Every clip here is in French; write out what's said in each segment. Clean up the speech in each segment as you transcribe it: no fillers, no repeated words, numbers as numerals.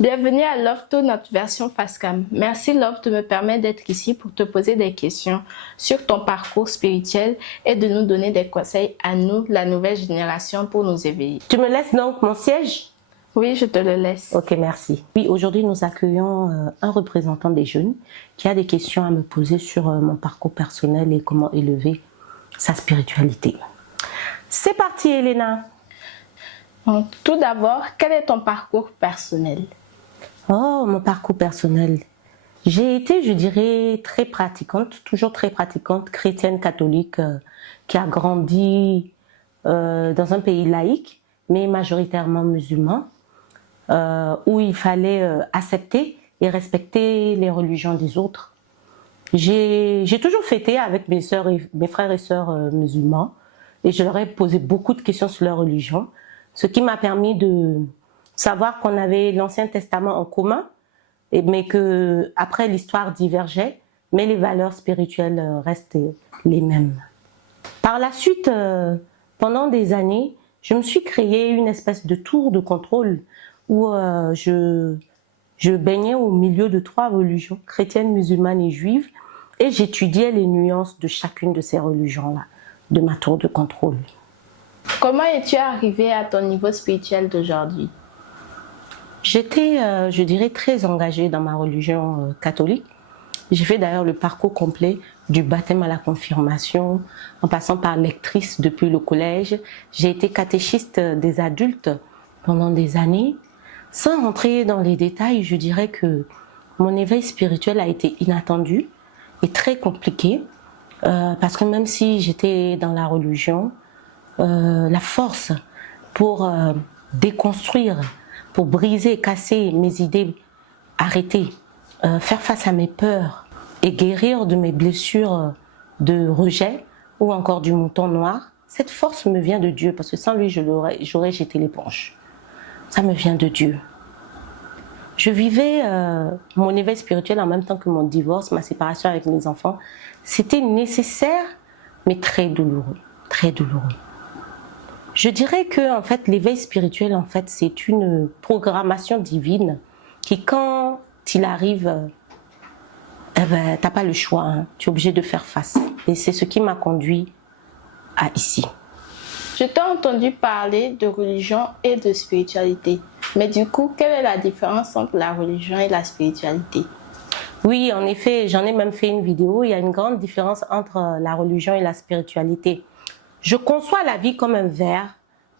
Bienvenue à Lofto, notre version Facecam. Merci Love de me permettre d'être ici pour te poser des questions sur ton parcours spirituel et de nous donner des conseils à nous, la nouvelle génération, pour nous éveiller. Tu me laisses donc mon siège? Oui, je te le laisse. Ok, merci. Oui, aujourd'hui nous accueillons un représentant des jeunes qui a des questions à me poser sur mon parcours personnel et comment élever sa spiritualité. C'est parti, Elena. Donc, tout d'abord, quel est ton parcours personnel? Oh, mon parcours personnel. J'ai été, je dirais, très pratiquante, toujours très pratiquante, chrétienne catholique, qui a grandi dans un pays laïque, mais majoritairement musulman, où il fallait accepter et respecter les religions des autres. J'ai toujours fêté avec mes frères et sœurs musulmans, et je leur ai posé beaucoup de questions sur leur religion, ce qui m'a permis de savoir qu'on avait l'Ancien Testament en commun, mais que après l'histoire divergeait, mais les valeurs spirituelles restent les mêmes. Par la suite, pendant des années, je me suis créé une espèce de tour de contrôle où je baignais au milieu de 3 religions, chrétienne, musulmane et juive, et j'étudiais les nuances de chacune de ces religions-là, de ma tour de contrôle. Comment es-tu arrivé à ton niveau spirituel d'aujourd'hui? J'étais, je dirais, très engagée dans ma religion catholique. J'ai fait d'ailleurs le parcours complet du baptême à la confirmation, en passant par lectrice depuis le collège. J'ai été catéchiste des adultes pendant des années. Sans rentrer dans les détails, je dirais que mon éveil spirituel a été inattendu et très compliqué, parce que même si j'étais dans la religion, la force pour déconstruire, pour briser, casser mes idées, arrêter, faire face à mes peurs et guérir de mes blessures de rejet ou encore du mouton noir, cette force me vient de Dieu, parce que sans lui, j'aurais jeté l'éponge. Ça me vient de Dieu. Je vivais mon éveil spirituel en même temps que mon divorce, ma séparation avec mes enfants. C'était nécessaire, mais très douloureux, très douloureux. Je dirais que en fait, l'éveil spirituel, en fait, c'est une programmation divine qui, quand il arrive, t'as pas le choix, hein. Tu es obligé de faire face. Et c'est ce qui m'a conduit à ici. Je t'ai entendu parler de religion et de spiritualité. Mais du coup, quelle est la différence entre la religion et la spiritualité? Oui, en effet, j'en ai même fait une vidéo. Il y a une grande différence entre la religion et la spiritualité. Je conçois la vie comme un verre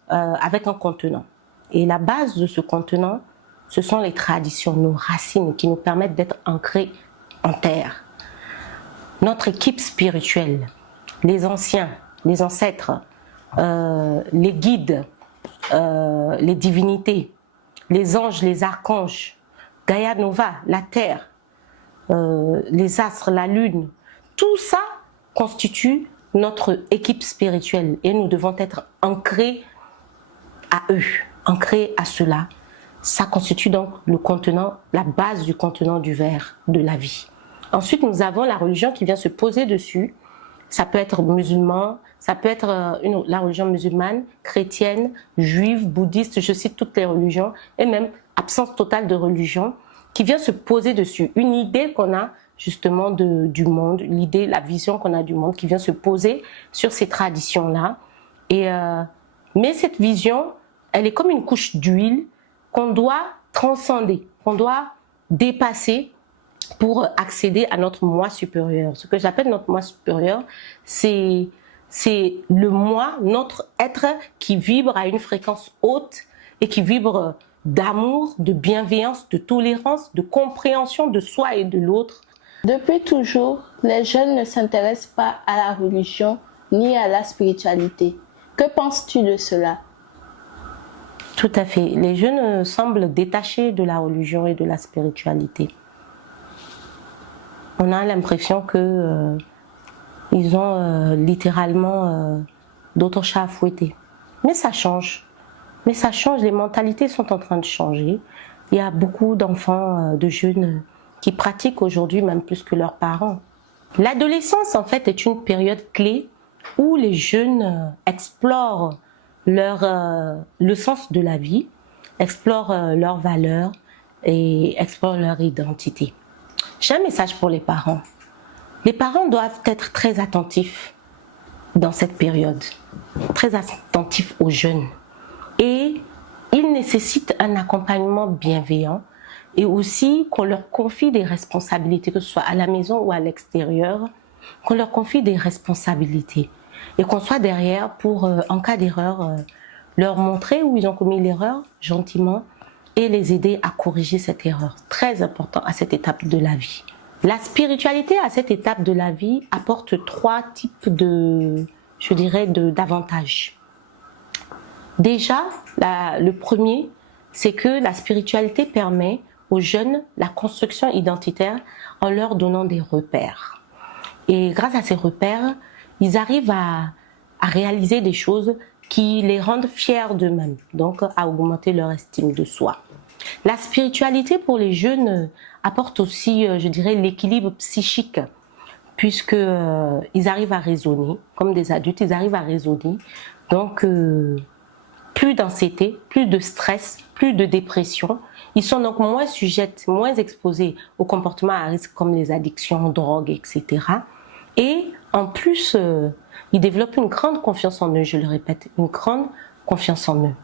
avec un contenant. Et la base de ce contenant, ce sont les traditions, nos racines qui nous permettent d'être ancrés en terre. Notre équipe spirituelle, les anciens, les ancêtres, les guides, les divinités, les anges, les archanges, Gaïa Nova, la terre, les astres, la lune, tout ça constitue notre équipe spirituelle et nous devons être ancrés à eux, ancrés à cela. Ça constitue donc le contenant, la base du contenant du verre de la vie. Ensuite, nous avons la religion qui vient se poser dessus. Ça peut être musulman, ça peut être la religion musulmane, chrétienne, juive, bouddhiste, je cite toutes les religions, et même absence totale de religion, qui vient se poser dessus. Une idée qu'on a justement du monde, l'idée, la vision qu'on a du monde, qui vient se poser sur ces traditions-là. Mais cette vision, elle est comme une couche d'huile qu'on doit transcender, qu'on doit dépasser pour accéder à notre moi supérieur. Ce que j'appelle notre moi supérieur, c'est le moi, notre être qui vibre à une fréquence haute et qui vibre d'amour, de bienveillance, de tolérance, de compréhension de soi et de l'autre. Depuis toujours, les jeunes ne s'intéressent pas à la religion ni à la spiritualité. Que penses-tu de cela? Tout à fait. Les jeunes semblent détachés de la religion et de la spiritualité. On a l'impression que ils ont littéralement d'autres chats à fouetter. Mais ça change. Mais ça change, les mentalités sont en train de changer. Il y a beaucoup d'enfants, de jeunes qui pratiquent aujourd'hui même plus que leurs parents. L'adolescence, en fait, est une période clé où les jeunes explorent le sens de la vie, explorent leurs valeurs, et explorent leur identité. J'ai un message pour les parents. Les parents doivent être très attentifs dans cette période, très attentifs aux jeunes. Et ils nécessitent un accompagnement bienveillant et aussi qu'on leur confie des responsabilités, que ce soit à la maison ou à l'extérieur, qu'on leur confie des responsabilités et qu'on soit derrière pour, en cas d'erreur, leur montrer où ils ont commis l'erreur gentiment et les aider à corriger cette erreur. Très important à cette étape de la vie. La spiritualité à cette étape de la vie apporte 3 types d'avantages. Déjà, le premier, c'est que la spiritualité permet aux jeunes la construction identitaire en leur donnant des repères. Et grâce à ces repères, ils arrivent à réaliser des choses qui les rendent fiers d'eux-mêmes, donc à augmenter leur estime de soi. La spiritualité pour les jeunes apporte aussi, l'équilibre psychique, puisque ils arrivent à raisonner, comme des adultes, ils arrivent à raisonner. Donc, plus d'anxiété, plus de stress, plus de dépression. Ils sont donc moins sujettes, moins exposés aux comportements à risque comme les addictions, drogues, etc. Et en plus, ils développent une grande confiance en eux, je le répète, une grande confiance en eux.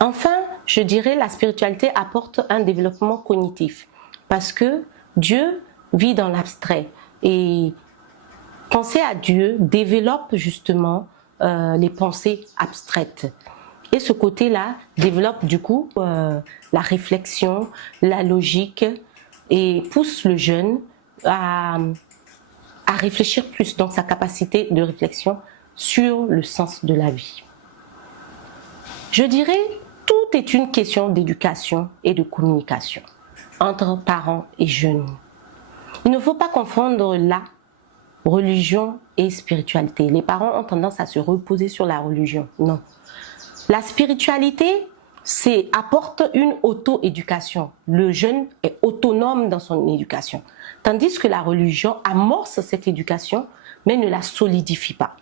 Enfin, je dirais la spiritualité apporte un développement cognitif parce que Dieu vit dans l'abstrait et penser à Dieu développe justement les pensées abstraites. Et ce côté-là développe du coup la réflexion, la logique et pousse le jeune à réfléchir plus, donc sa capacité de réflexion sur le sens de la vie. Je dirais, tout est une question d'éducation et de communication entre parents et jeunes. Il ne faut pas confondre la religion et spiritualité. Les parents ont tendance à se reposer sur la religion. Non. La spiritualité, apporte une auto-éducation. Le jeune est autonome dans son éducation. Tandis que la religion amorce cette éducation, mais ne la solidifie pas.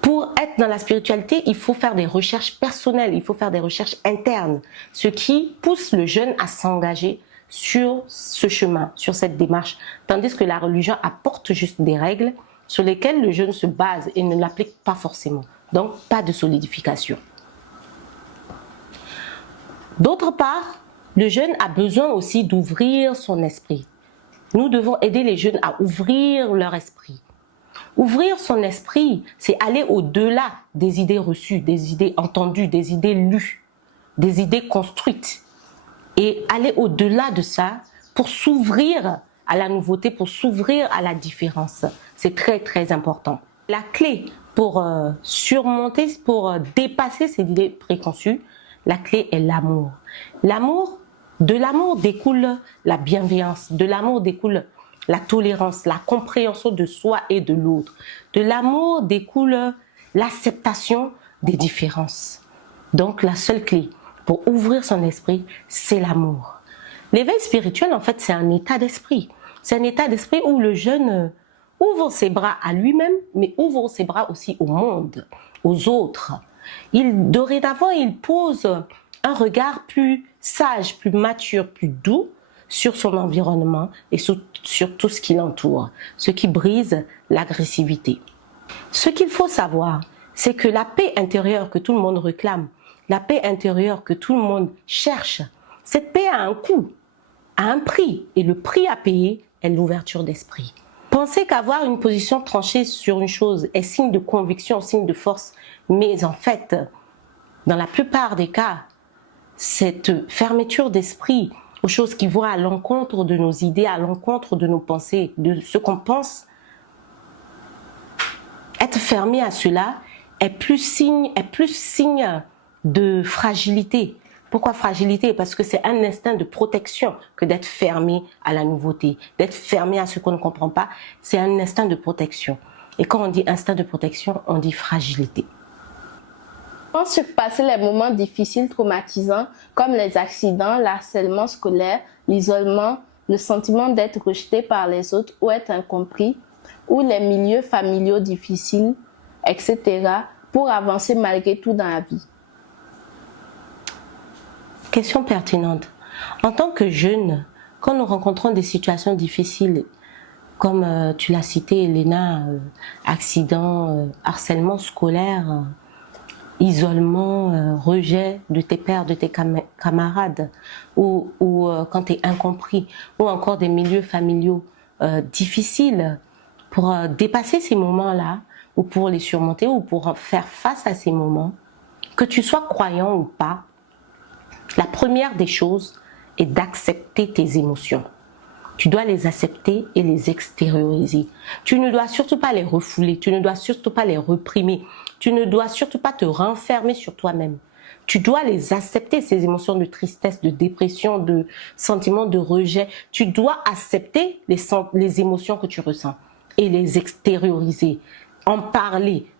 Pour être dans la spiritualité, il faut faire des recherches personnelles, il faut faire des recherches internes, ce qui pousse le jeune à s'engager sur ce chemin, sur cette démarche. Tandis que la religion apporte juste des règles sur lesquelles le jeune se base et ne l'applique pas forcément. Donc, pas de solidification. D'autre part, le jeune a besoin aussi d'ouvrir son esprit. Nous devons aider les jeunes à ouvrir leur esprit. Ouvrir son esprit, c'est aller au-delà des idées reçues, des idées entendues, des idées lues, des idées construites. Et aller au-delà de ça pour s'ouvrir à la nouveauté, pour s'ouvrir à la différence. C'est très, très important. La clé pour surmonter, pour dépasser ces idées préconçues, la clé est l'amour. De l'amour découle la bienveillance, de l'amour découle la tolérance, la compréhension de soi et de l'autre. De l'amour découle l'acceptation des différences. Donc la seule clé pour ouvrir son esprit, c'est l'amour. L'éveil spirituel, en fait, c'est un état d'esprit. C'est un état d'esprit où le jeune ouvre ses bras à lui-même, mais ouvre ses bras aussi au monde, aux autres. Dorénavant, il pose un regard plus sage, plus mature, plus doux sur son environnement et sur tout ce qui l'entoure, ce qui brise l'agressivité. Ce qu'il faut savoir, c'est que la paix intérieure que tout le monde réclame, la paix intérieure que tout le monde cherche, cette paix a un coût, a un prix, et le prix à payer est l'ouverture d'esprit. Pensez qu'avoir une position tranchée sur une chose est signe de conviction, signe de force, mais en fait, dans la plupart des cas, cette fermeture d'esprit aux choses qui vont à l'encontre de nos idées, à l'encontre de nos pensées, de ce qu'on pense, être fermé à cela est plus signe de fragilité. Pourquoi fragilité? Parce que c'est un instinct de protection que d'être fermé à la nouveauté, d'être fermé à ce qu'on ne comprend pas. C'est un instinct de protection. Et quand on dit instinct de protection, on dit fragilité. Comment surpasser les moments difficiles, traumatisants, comme les accidents, l'harcèlement scolaire, l'isolement, le sentiment d'être rejeté par les autres ou être incompris, ou les milieux familiaux difficiles, etc., pour avancer malgré tout dans la vie? Question pertinente. En tant que jeunes, quand nous rencontrons des situations difficiles, comme tu l'as cité, Elena, accident, harcèlement scolaire, isolement, rejet de tes pairs, de tes camarades, ou quand tu es incompris, ou encore des milieux familiaux difficiles, pour dépasser ces moments-là, ou pour les surmonter, ou pour faire face à ces moments, que tu sois croyant ou pas, la première des choses est d'accepter tes émotions. Tu dois les accepter et les extérioriser. Tu ne dois surtout pas les refouler, tu ne dois surtout pas les réprimer, tu ne dois surtout pas te renfermer sur toi-même. Tu dois les accepter, ces émotions de tristesse, de dépression, de sentiments de rejet. Tu dois accepter les émotions que tu ressens et les extérioriser, en parler,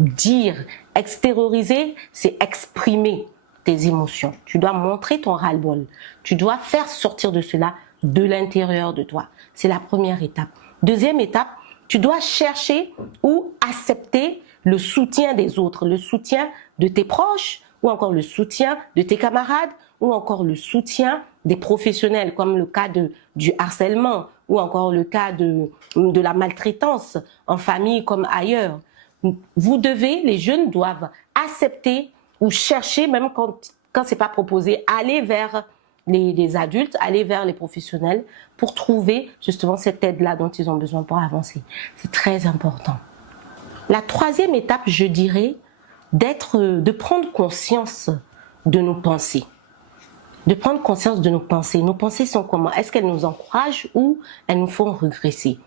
dire. Extérioriser, c'est exprimer tes émotions. Tu dois montrer ton ras-le-bol. Tu dois faire sortir de cela de l'intérieur de toi. C'est la première étape. Deuxième étape, tu dois chercher ou accepter le soutien des autres, le soutien de tes proches, ou encore le soutien de tes camarades, ou encore le soutien des professionnels, comme le cas du harcèlement, ou encore le cas de la maltraitance en famille comme ailleurs. Vous devez, les jeunes doivent accepter ou chercher, même quand c'est pas proposé, aller vers les adultes, aller vers les professionnels pour trouver justement cette aide-là dont ils ont besoin pour avancer. C'est très important. La troisième étape, je dirais, de prendre conscience de nos pensées. De prendre conscience de nos pensées. Nos pensées sont comment? Est-ce qu'elles nous encouragent ou elles nous font regresser?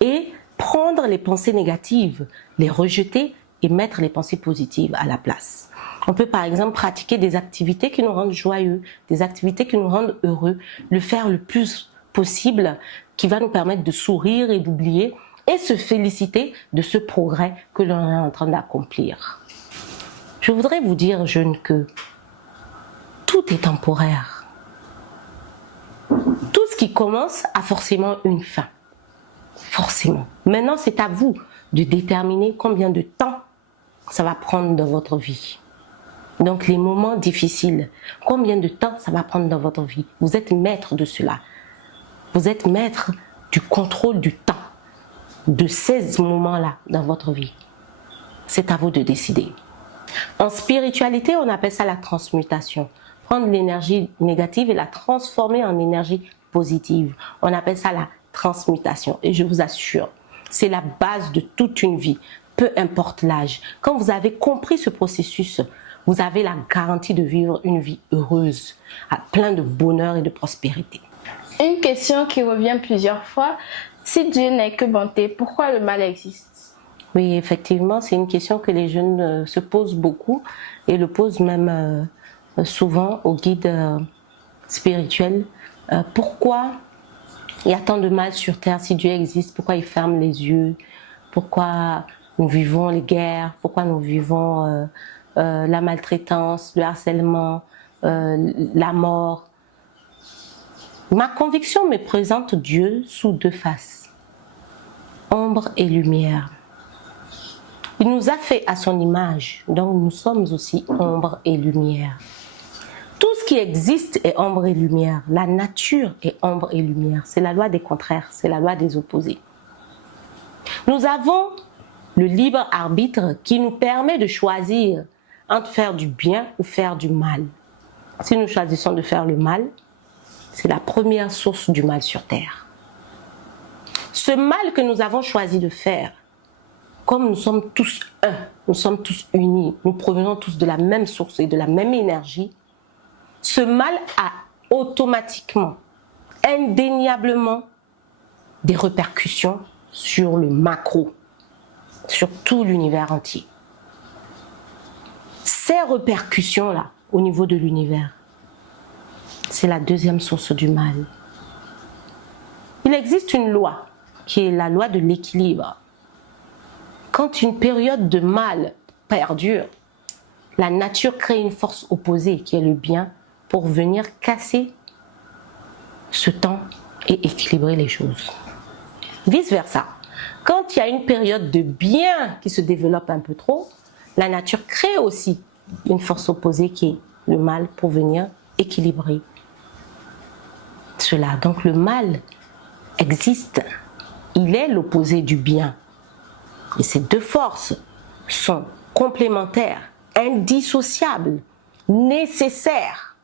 Et prendre les pensées négatives, les rejeter et mettre les pensées positives à la place. On peut par exemple pratiquer des activités qui nous rendent joyeux, des activités qui nous rendent heureux, le faire le plus possible, qui va nous permettre de sourire et d'oublier et se féliciter de ce progrès que l'on est en train d'accomplir. Je voudrais vous dire, jeunes, que tout est temporaire. Tout ce qui commence a forcément une fin. Forcément. Maintenant, c'est à vous de déterminer combien de temps ça va prendre dans votre vie. Donc, les moments difficiles, combien de temps ça va prendre dans votre vie? Vous êtes maître de cela. Vous êtes maître du contrôle du temps, de ces moments-là dans votre vie. C'est à vous de décider. En spiritualité, on appelle ça la transmutation. Prendre l'énergie négative et la transformer en énergie positive. On appelle ça la transmutation. Et je vous assure, c'est la base de toute une vie, peu importe l'âge. Quand vous avez compris ce processus, vous avez la garantie de vivre une vie heureuse, plein de bonheur et de prospérité. Une question qui revient plusieurs fois, si Dieu n'est que bonté, pourquoi le mal existe? Oui, effectivement, c'est une question que les jeunes se posent beaucoup et le posent même souvent aux guides spirituels. Pourquoi il y a tant de mal sur Terre si Dieu existe? Pourquoi il ferme les yeux? Pourquoi nous vivons les guerres? Pourquoi nous vivons la maltraitance, le harcèlement, la mort? Ma conviction me présente Dieu sous deux faces, ombre et lumière. Il nous a fait à son image, donc nous sommes aussi ombre et lumière. Tout ce qui existe est ombre et lumière. La nature est ombre et lumière. C'est la loi des contraires, c'est la loi des opposés. Nous avons le libre arbitre qui nous permet de choisir entre faire du bien ou faire du mal. Si nous choisissons de faire le mal, c'est la première source du mal sur Terre. Ce mal que nous avons choisi de faire, comme nous sommes tous un, nous sommes tous unis, nous provenons tous de la même source et de la même énergie, ce mal a automatiquement, indéniablement, des répercussions sur le macro, sur tout l'univers entier. Ces répercussions-là, au niveau de l'univers, c'est la deuxième source du mal. Il existe une loi, qui est la loi de l'équilibre. Quand une période de mal perdure, la nature crée une force opposée, qui est le bien, pour venir casser ce temps et équilibrer les choses. Vice versa, quand il y a une période de bien qui se développe un peu trop, la nature crée aussi une force opposée qui est le mal pour venir équilibrer cela. Donc le mal existe, il est l'opposé du bien. Et ces deux forces sont complémentaires, indissociables, nécessaires,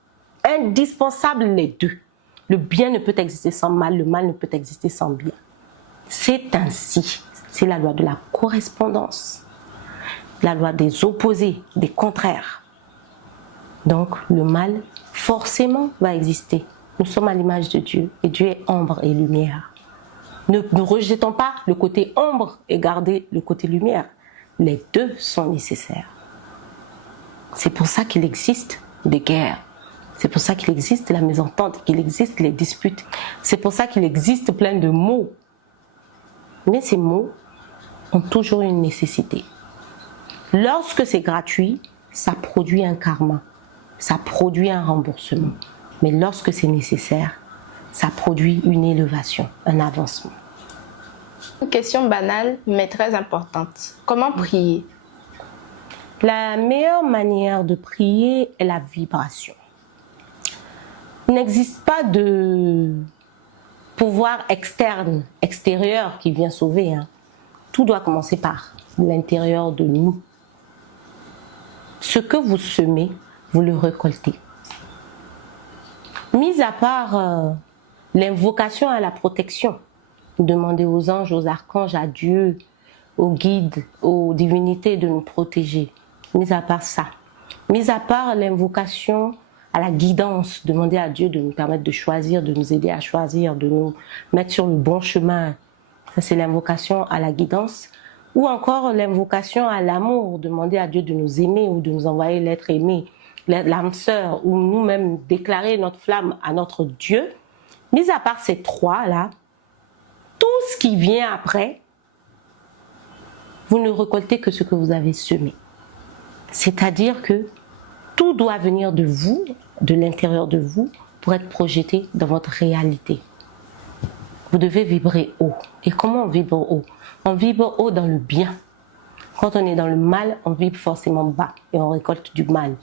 indispensables les deux. Le bien ne peut exister sans mal, le mal ne peut exister sans bien. C'est ainsi, c'est la loi de la correspondance, la loi des opposés, des contraires. Donc le mal forcément va exister. Nous sommes à l'image de Dieu et Dieu est ombre et lumière. Ne rejetons pas le côté ombre et gardez le côté lumière. Les deux sont nécessaires. C'est pour ça qu'il existe des guerres. C'est pour ça qu'il existe la mésentente, qu'il existe les disputes. C'est pour ça qu'il existe plein de mots. Mais ces mots ont toujours une nécessité. Lorsque c'est gratuit, ça produit un karma. Ça produit un remboursement. Mais lorsque c'est nécessaire, ça produit une élévation, un avancement. Une question banale, mais très importante. Comment prier? La meilleure manière de prier est la vibration. Il n'existe pas de pouvoir externe, extérieur qui vient sauver. Tout doit commencer par l'intérieur de nous. Ce que vous semez, vous le récoltez. Mis à part l'invocation à la protection, demander aux anges, aux archanges, à Dieu, aux guides, aux divinités de nous protéger. Mis à part ça, mis à part l'invocation à la guidance, demander à Dieu de nous permettre de choisir, de nous aider à choisir, de nous mettre sur le bon chemin. Ça, c'est l'invocation à la guidance. Ou encore l'invocation à l'amour, demander à Dieu de nous aimer ou de nous envoyer l'être aimé, l'âme sœur, ou nous-mêmes déclarer notre flamme à notre Dieu. Mis à part ces trois-là, tout ce qui vient après, vous ne récoltez que ce que vous avez semé. C'est-à-dire que tout doit venir de vous, de l'intérieur de vous, pour être projeté dans votre réalité. Vous devez vibrer haut. Et comment on vibre haut? On vibre haut dans le bien. Quand on est dans le mal, on vibre forcément bas et on récolte du mal.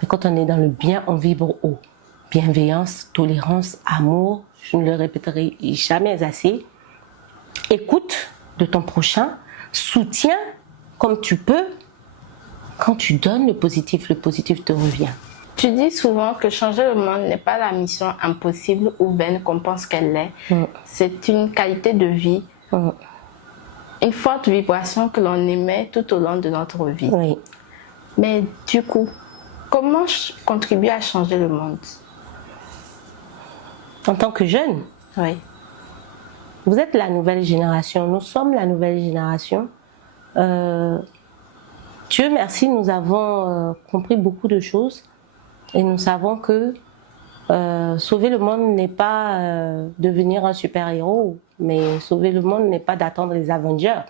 Mais quand on est dans le bien, on vibre haut. Bienveillance, tolérance, amour, je ne le répéterai jamais assez. Écoute de ton prochain, soutiens comme tu peux. Quand tu donnes le positif te revient. Tu dis souvent que changer le monde n'est pas la mission impossible ou vaine qu'on pense qu'elle l'est. C'est une qualité de vie, une forte vibration que l'on émet tout au long de notre vie. Oui. Mais du coup, comment contribuer à changer le monde? En tant que jeune, Oui. Vous êtes la nouvelle génération, nous sommes la nouvelle génération. Dieu merci, nous avons compris beaucoup de choses et nous savons que sauver le monde n'est pas devenir un super-héros, mais sauver le monde n'est pas d'attendre les Avengers.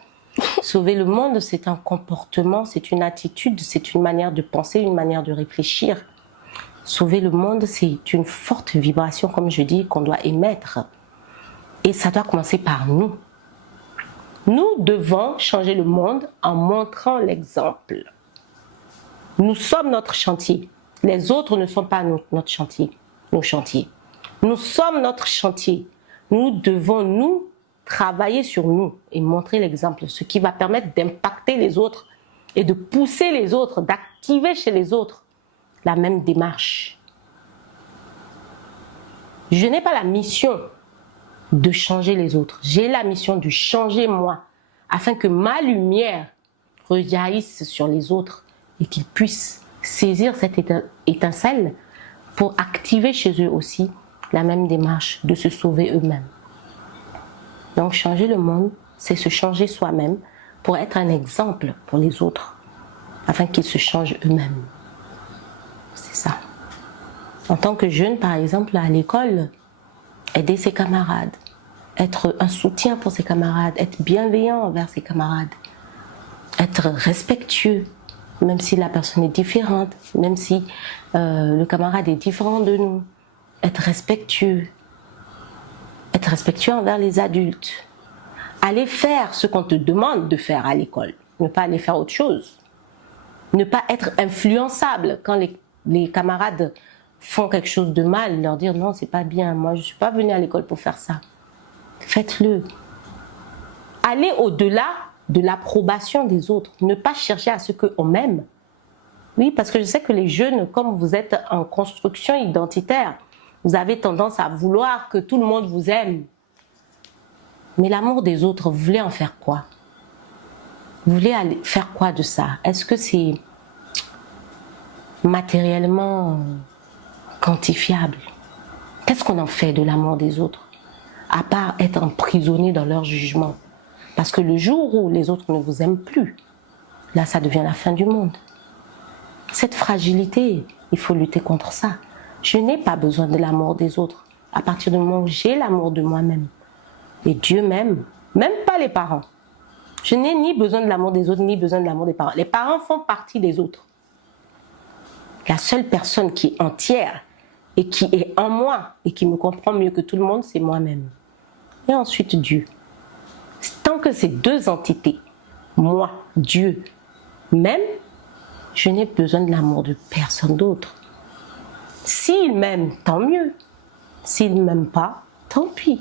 Sauver le monde, c'est un comportement, c'est une attitude, c'est une manière de penser, une manière de réfléchir. Sauver le monde, c'est une forte vibration, comme je dis, qu'on doit émettre. Et ça doit commencer par nous. Nous devons changer le monde en montrant l'exemple. Nous sommes notre chantier. Les autres ne sont pas notre chantier, nos chantiers. Nous sommes notre chantier. Nous devons, nous, travailler sur nous et montrer l'exemple, ce qui va permettre d'impacter les autres et de pousser les autres, d'activer chez les autres la même démarche. Je n'ai pas la mission de changer les autres. J'ai la mission de changer moi, afin que ma lumière rejaillisse sur les autres et qu'ils puissent saisir cette étincelle pour activer chez eux aussi la même démarche de se sauver eux-mêmes. Donc changer le monde, c'est se changer soi-même pour être un exemple pour les autres, afin qu'ils se changent eux-mêmes. C'est ça. En tant que jeune, par exemple, à l'école, aider ses camarades, être un soutien pour ses camarades, être bienveillant envers ses camarades, être respectueux, même si la personne est différente, même si le camarade est différent de nous, être respectueux envers les adultes, aller faire ce qu'on te demande de faire à l'école, ne pas aller faire autre chose, ne pas être influençable quand les camarades font quelque chose de mal, leur dire non, c'est pas bien, moi je suis pas venue à l'école pour faire ça. Faites-le. Allez au-delà de l'approbation des autres. Ne pas chercher à ce qu'on m'aime. Oui, parce que je sais que les jeunes, comme vous êtes en construction identitaire, vous avez tendance à vouloir que tout le monde vous aime. Mais l'amour des autres, vous voulez en faire quoi? Vous voulez aller faire quoi de ça? Est-ce que c'est matériellement quantifiable? Qu'est-ce qu'on en fait de l'amour des autres? À part être emprisonné dans leur jugement. Parce que le jour où les autres ne vous aiment plus, là, ça devient la fin du monde. Cette fragilité, il faut lutter contre ça. Je n'ai pas besoin de l'amour des autres. À partir du moment où j'ai l'amour de moi-même. Et Dieu m'aime, même pas les parents. Je n'ai ni besoin de l'amour des autres, ni besoin de l'amour des parents. Les parents font partie des autres. La seule personne qui est entière et qui est en moi et qui me comprend mieux que tout le monde, c'est moi-même. Et ensuite Dieu. Tant que ces deux entités, moi, Dieu, m'aiment, je n'ai besoin de l'amour de personne d'autre. S'il m'aime, tant mieux. S'il ne m'aime pas, tant pis.